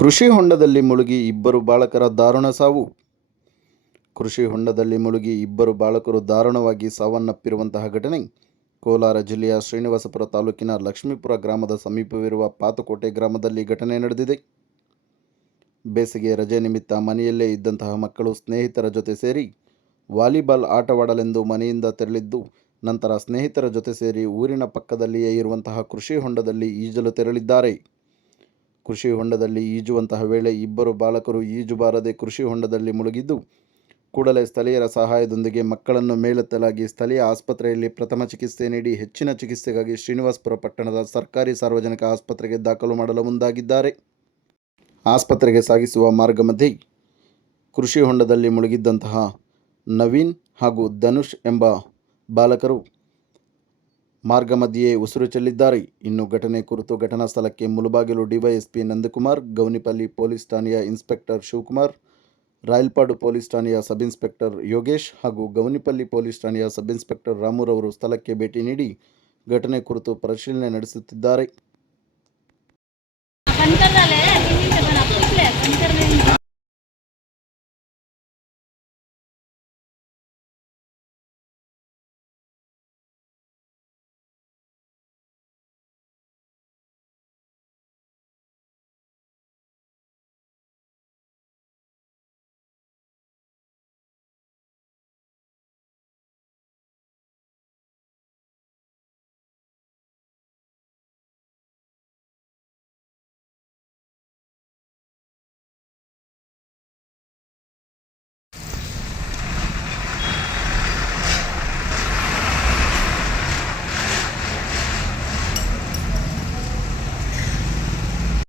ಕೃಷಿ ಹೊಂಡದಲ್ಲಿ ಮುಳುಗಿ ಇಬ್ಬರು ಬಾಲಕರ ದಾರುಣ ಸಾವು. ಕೃಷಿ ಹೊಂಡದಲ್ಲಿ ಮುಳುಗಿ ಇಬ್ಬರು ಬಾಲಕರು ದಾರುಣವಾಗಿ ಸಾವನ್ನಪ್ಪಿರುವಂತಹ ಘಟನೆ. ಕೋಲಾರ ಜಿಲ್ಲೆಯ ಶ್ರೀನಿವಾಸಪುರ ತಾಲೂಕಿನ ಲಕ್ಷ್ಮೀಪುರ ಗ್ರಾಮದ ಸಮೀಪವಿರುವ ಪಾತಕೋಟೆ ಗ್ರಾಮದಲ್ಲಿ ಘಟನೆ ನಡೆದಿದೆ. ಬೇಸಿಗೆ ರಜೆ ನಿಮಿತ್ತ ಮನೆಯಲ್ಲೇ ಇದ್ದಂತಹ ಮಕ್ಕಳು ಸ್ನೇಹಿತರ ಜೊತೆ ಸೇರಿ ವಾಲಿಬಾಲ್ ಆಟವಾಡಲೆಂದು ಮನೆಯಿಂದ ತೆರಳಿದ್ದು, ನಂತರ ಸ್ನೇಹಿತರ ಜೊತೆ ಸೇರಿ ಊರಿನ ಪಕ್ಕದಲ್ಲಿಯೇ ಇರುವಂತಹ ಕೃಷಿ ಹೊಂಡದಲ್ಲಿ ಈಜಲು ತೆರಳಿದ್ದಾರೆ. ಕೃಷಿ ಹೊಂಡದಲ್ಲಿ ಈಜುವಂತಹ ವೇಳೆ ಇಬ್ಬರು ಬಾಲಕರು ಈಜುಬಾರದೆ ಕೃಷಿ ಹೊಂಡದಲ್ಲಿ ಮುಳುಗಿದ್ದು, ಕೂಡಲೇ ಸ್ಥಳೀಯರ ಸಹಾಯದೊಂದಿಗೆ ಮಕ್ಕಳನ್ನು ಮೇಲೆತ್ತಲಾಗಿ ಸ್ಥಳೀಯ ಆಸ್ಪತ್ರೆಯಲ್ಲಿ ಪ್ರಥಮ ಚಿಕಿತ್ಸೆ ನೀಡಿ ಹೆಚ್ಚಿನ ಚಿಕಿತ್ಸೆಗಾಗಿ ಶ್ರೀನಿವಾಸಪುರ ಪಟ್ಟಣದ ಸರ್ಕಾರಿ ಸಾರ್ವಜನಿಕ ಆಸ್ಪತ್ರೆಗೆ ದಾಖಲು ಮಾಡಲು ಮುಂದಾಗಿದ್ದಾರೆ. ಆಸ್ಪತ್ರೆಗೆ ಸಾಗಿಸುವ ಮಾರ್ಗ ಮಧ್ಯೆ ಕೃಷಿ ಹೊಂಡದಲ್ಲಿ ಮುಳುಗಿದ್ದಂತಹ ನವೀನ್ ಹಾಗೂ ಧನುಷ್ ಎಂಬ ಬಾಲಕರು ಮಾರ್ಗ ಮಧ್ಯೆಯೇ ಉಸಿರು ಚೆಲ್ಲಿದ್ದಾರೆ. ಇನ್ನು ಘಟನೆ ಕುರಿತು ಘಟನಾ ಸ್ಥಳಕ್ಕೆ ಮುಳುಬಾಗಿಲು ಡಿವೈಎಸ್ಪಿ ನಂದಕುಮಾರ್, ಗೌನಿಪಲ್ಲಿ ಪೊಲೀಸ್ ಠಾಣೆಯ ಇನ್ಸ್ಪೆಕ್ಟರ್ ಶಿವಕುಮಾರ್, ರಾಯಲ್ಪಾಡು ಪೊಲೀಸ್ ಠಾಣೆಯ ಸಬ್ ಇನ್ಸ್ಪೆಕ್ಟರ್ ಯೋಗೇಶ್ ಹಾಗೂ ಗೌನಿಪಲ್ಲಿ ಪೊಲೀಸ್ ಠಾಣೆಯ ಸಬ್ ಇನ್ಸ್ಪೆಕ್ಟರ್ ರಾಮುರವರು ಸ್ಥಳಕ್ಕೆ ಭೇಟಿ ನೀಡಿ ಘಟನೆ ಕುರಿತು ಪರಿಶೀಲನೆ ನಡೆಸುತ್ತಿದ್ದಾರೆ.